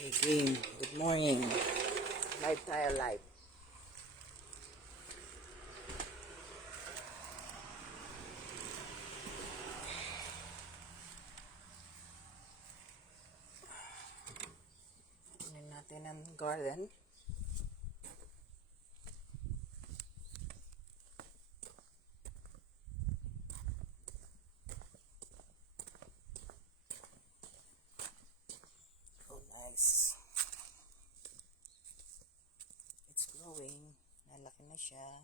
Hey game, good morning. Live tayo live. Kunin natin ang garden. Oh nice. It's growing. Nalaki na siya.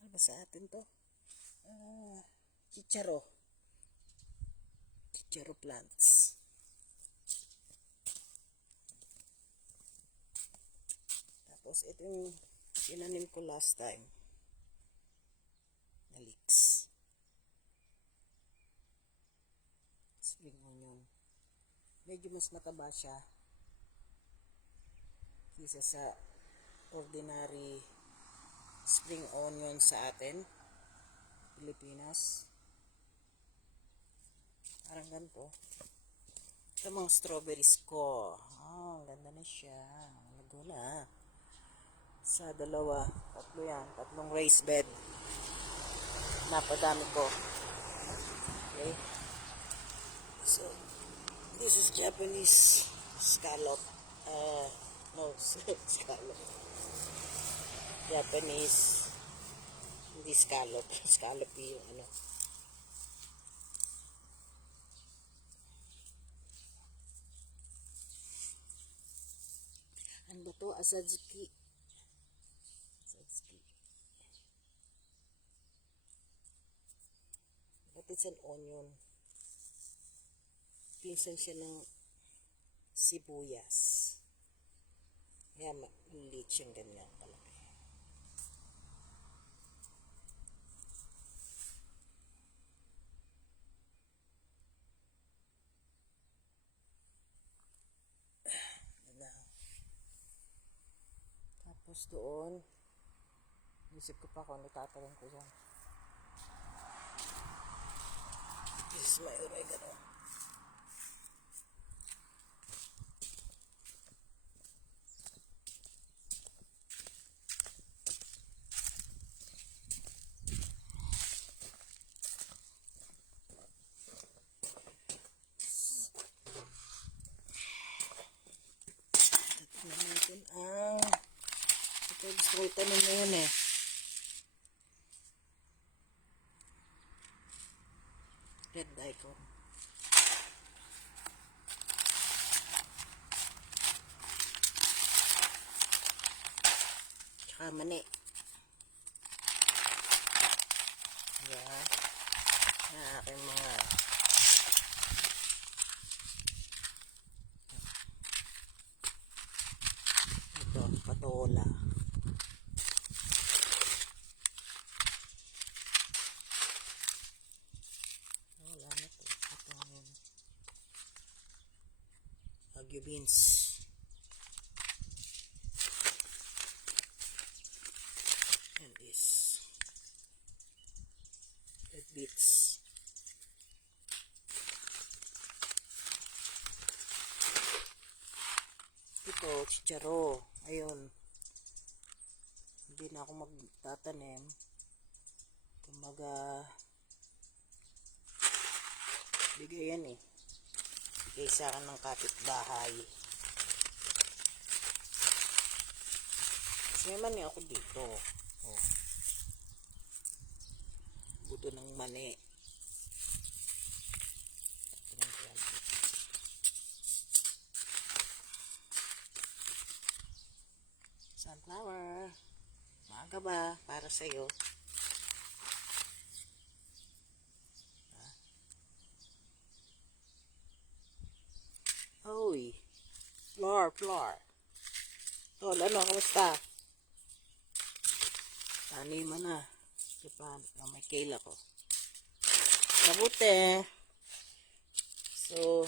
Ano ba sa atin to? Chicharo. Chicharo plants. Tapos ito yung inanim ko last time. Na leeks. Spring onion. Medyo mas mataba siya kisa sa ordinary spring onion sa atin Pilipinas. Parang ganito. Ito mga strawberries ko. Ang ganda na siya. Malago na. Sa dalawa, tatlo yan. Tatlong raised bed. Napadami ko. Okay. So, this is Japanese scallop. No, scallop. Japanese, hindi scallop. Scallop yung ano. Ano ba to? Asadzuki. Asadzuki. But it's an onion. Pinsan siya ng sibuyas. Kaya maliit siyang ganyan kalaki. Tapos doon, isip ko pa kung ano tatanim ko dyan. This is my oregano. Tatlo natin ang ito gusto ko itanim na yun eh. Red daikon. Tsaka mani. Yan. Yan aking mga ito, patola. Wala na ito. Ito yung Baguio beans. And this red beets. Ito, chicharo. Ayun. Hindi na ako magtatanim. Kumaga bigay yan eh. Bigay sa akin ng kapitbahay. Kasi may mani ako dito. Oh. Buto ng mani. Sunflower. Maaga ba para sa'yo? Oy. Floor. Tol, ano? Kamusta? Taniman na. Japan. May kale ako. Mabuti. So,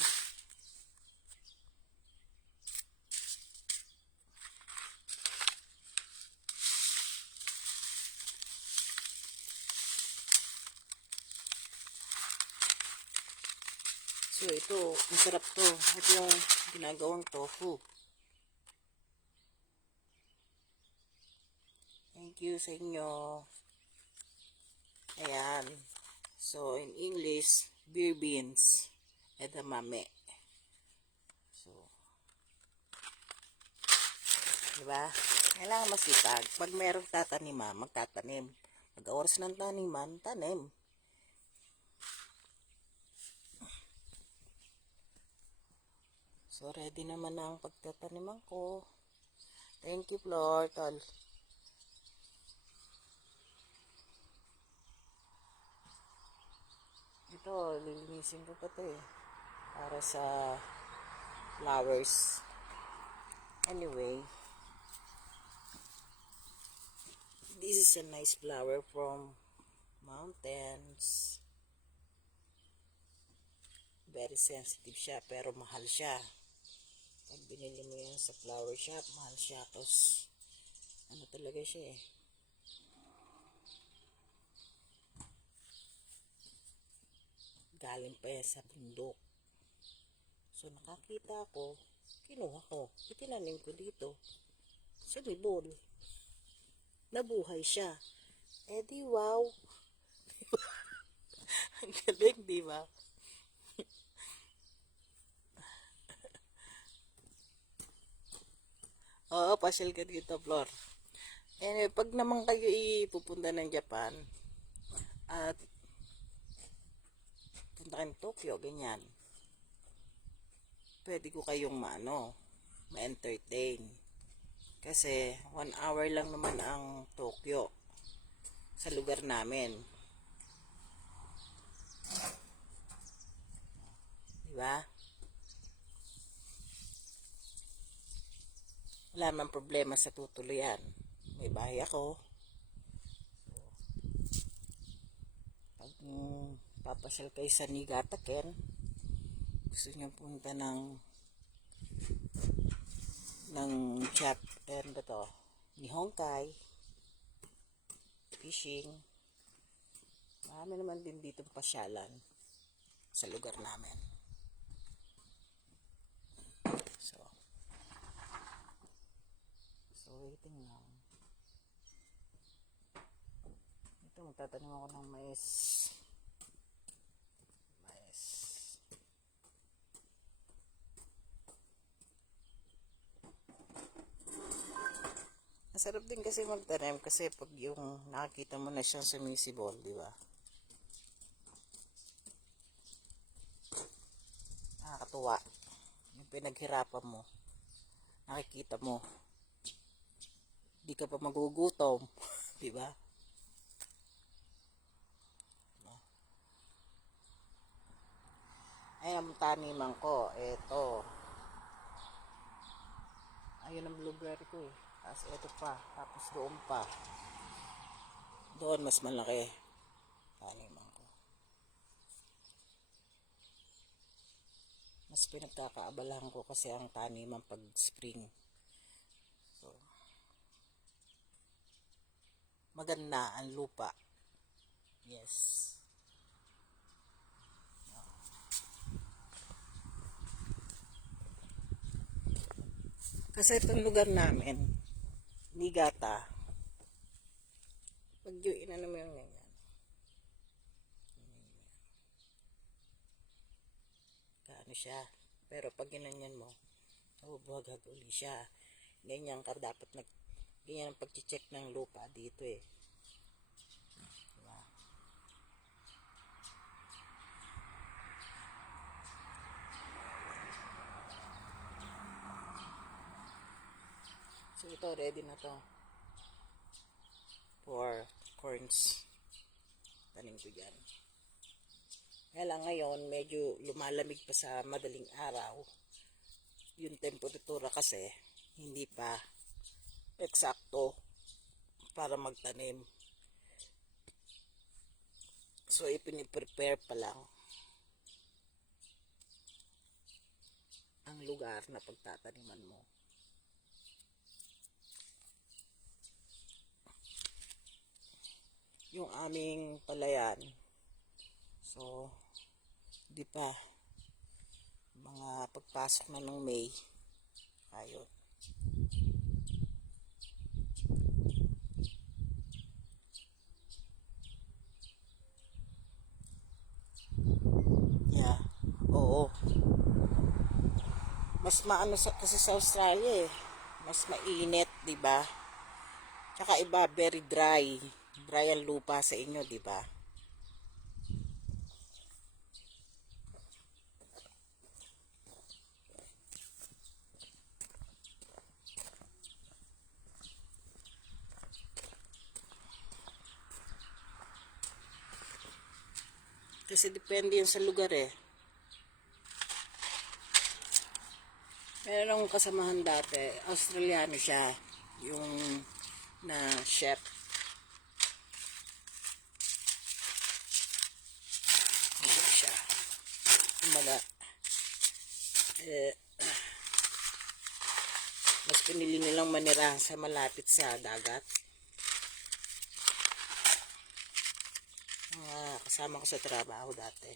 So ito, masarap to. Ito yung ginagawang tofu. Thank you sa inyo. Ayan. So in English, beer beans, edamame. So, diba? Kailangan masipag. Pag merong tataniman, magtatanim. Pag oras ng taniman, tanim. So, ready naman ang pagtataniman ko. Thank you, Lord. Ito, lilinisin ko pa ito eh. Para sa flowers. Anyway, this is a nice flower from mountains. Very sensitive siya, pero mahal siya. Pag binili mo yan sa flower shop, mahal siya. Tapos, ano talaga siya eh. Galing pa yan sa bundok. So, nakakita ako, kinuha ko. Itinanim ko dito. Sumibol. Nabuhay siya. Eh di wow. Ang galing, di ba? Oo, pasyal ka dito, Flor. Anyway, pag naman kayo ipupunta ng Japan, at punta kayo ng Tokyo, ganyan, pwede ko kayong ma-entertain. Kasi 1 hour lang naman ang Tokyo sa lugar namin. Diba? Wala man problema sa tutuluyan. May bahay ako. Pag papasyal kayo sa Niigataken, gusto nyo punta ng chat and ito, Nihonkai, fishing. Marami naman din dito pasyalan sa lugar namin. So waiting lang. Ito, magtatanim ako ng mais. Masarap din kasi magtanim kasi pag yung nakakita mo na siyang sumisibol, di ba? Nakakatuwa. Yung pinaghirapan mo, nakikita mo, di ka pa magugutom, di ba? Ay, ang taniman ko, eto. Ayun ang blueberry ko eh. Tapos eto pa, tapos doon pa. Doon mas malaki. Taniman ko. Mas pinagkakaabalahan ko kasi ang taniman pag spring. So, maganda ang lupa. Yes. Kasi itong lugar namin, Niigata, pag yung inano mo yung ganyan, kaano siya, pero pag ginanyan mo, nabubuhagag uli siya. Ganyan ka dapat ganyan ang pag-check ng lupa dito eh. Diba? So ito, ready na to for corns. Tanim ko dyan. Kaya lang ngayon, medyo lumalamig pa sa madaling araw. Yung temperatura kasi, hindi pa eksakto para magtanim. So, ipiniprepare pa lang ang lugar na pagtataniman mo. Yung aming palayan, so, di pa. mga pagpasok na ng May. Ayun. Yeah. Oo. Mas maano kasi sa Australia eh. Mas mainit, 'di ba? Tsaka iba very dry. Dry ang lupa sa inyo, 'di ba? Kasi depende yun sa lugar eh. Meron akong kasamahan dati, Australiano siya, yung na chef. Ito siya. Kumbaga, mas pinili nilang manirahan sa malapit sa dagat. Mga kasama ko sa trabaho dati.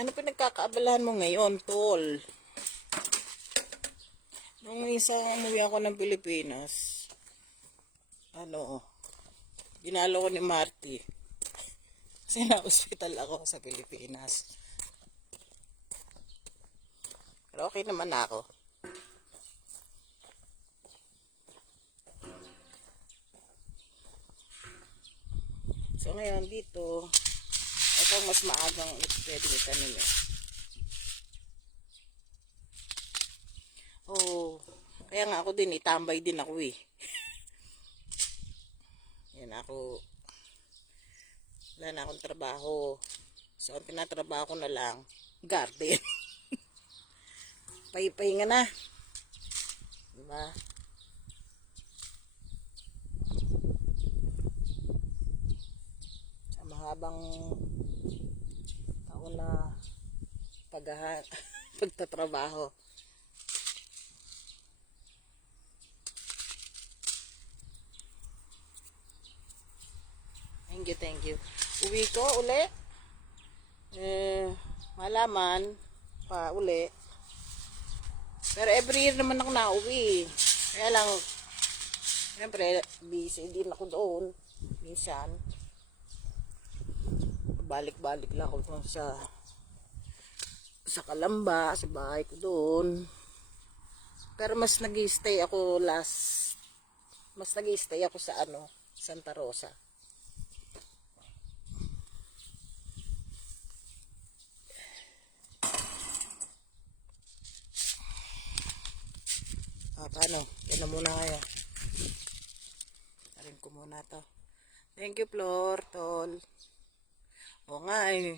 Ano pinagkakaabalahan mo ngayon, tol? Nung isang umuwi ako ng Pilipinas, ginalo ko ni Marty. Kasi na-hospital ako sa Pilipinas. Pero okay naman ako. So ngayon dito, ito ang mas maagang pwedeng itanim eh. Oh, kaya nga ako din, itambay din ako eh. Yan ako, wala na akong trabaho. So ang tinatrabaho ko na lang, garden. Pahinga na. Diba? Sa mahabang taon na pagtatrabaho. Thank you. Uwi ko uli. Malaman pa uli. Pero every year naman ako nauwi. Kaya lang, siyempre, busy din ako doon. Minsan, balik-balik lang ako doon sa Kalamba, sa bahay ko doon. Pero mas nag-i-stay ako sa Santa Rosa. Paano? Yan na muna kayo. Tarin ko muna to. Thank you, Flor, tol. O nga eh.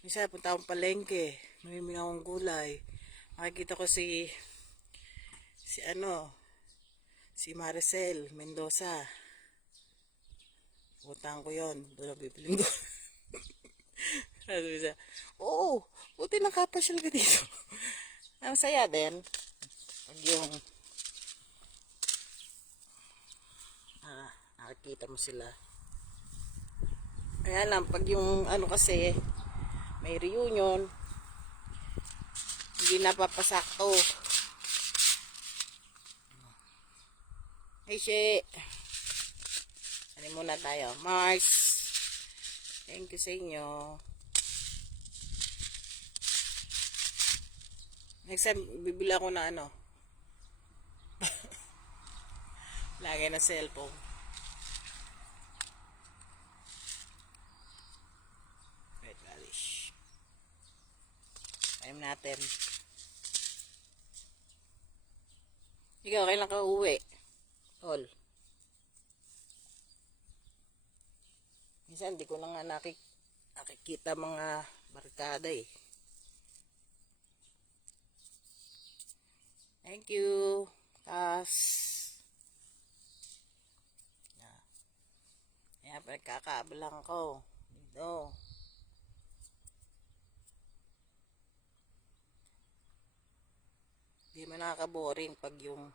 Minsan punta akong palengke. Mamimili akong gulay. Makikita ko si Maricel Mendoza. Puntahan ko yun. Doon na bibiling ko. Sabi siya, oo, buti nakapasyal ka dito. Ang saya din. Pag yung nakikita mo sila. Kaya lang, pag yung kasi, may reunion, hindi napapasakto. Hey, she. Ano muna tayo? Mars. Thank you sa inyo. Next time, bibili ako na lagay na cellphone. Red radish. Ayun natin. Ikaw, kailan ka uwi? Tol. Minsan, di ko na nga nakikita mga barkada eh. Thank you. Tas. Ayan, pinagkakaabalan ko. Dito. Di man nakaka-boring pag yung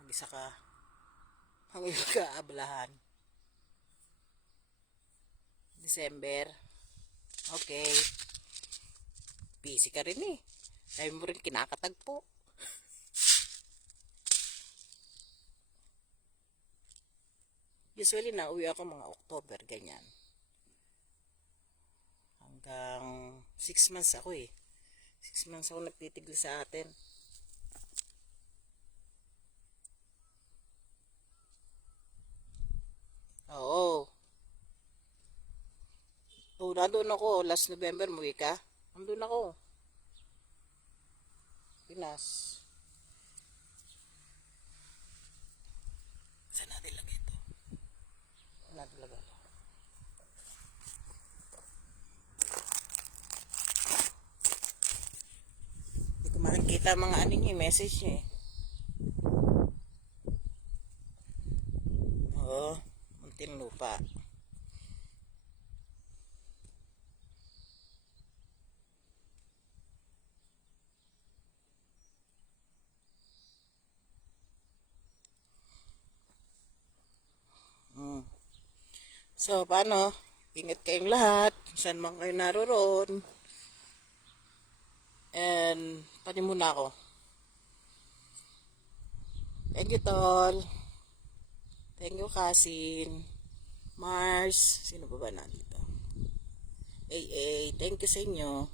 mag-isa ka ang pinagkaabalahan. December. Okay. Busy ka rin eh. Dahil mo rin kinakatagpo. Usually nauwi ako mga October, ganyan. Hanggang 6 months ako eh. 6 months ako nagtitigil sa atin. Oo. Oo, nandun ako. Last November, muwi ka. Nandun ako. Pinas. Saan natin lagay ito? Saan natin lagay ito? Hindi ko makikita mga ano niya, message niya eh. Oo, Muntinlupa. So, paano? Ingat kayong lahat. Saan man kayo naroon. And, pani muna ako. Thank you, Tol. Thank you, Kasin. Mars. Sino ba nandito? AA. Thank you sa inyo.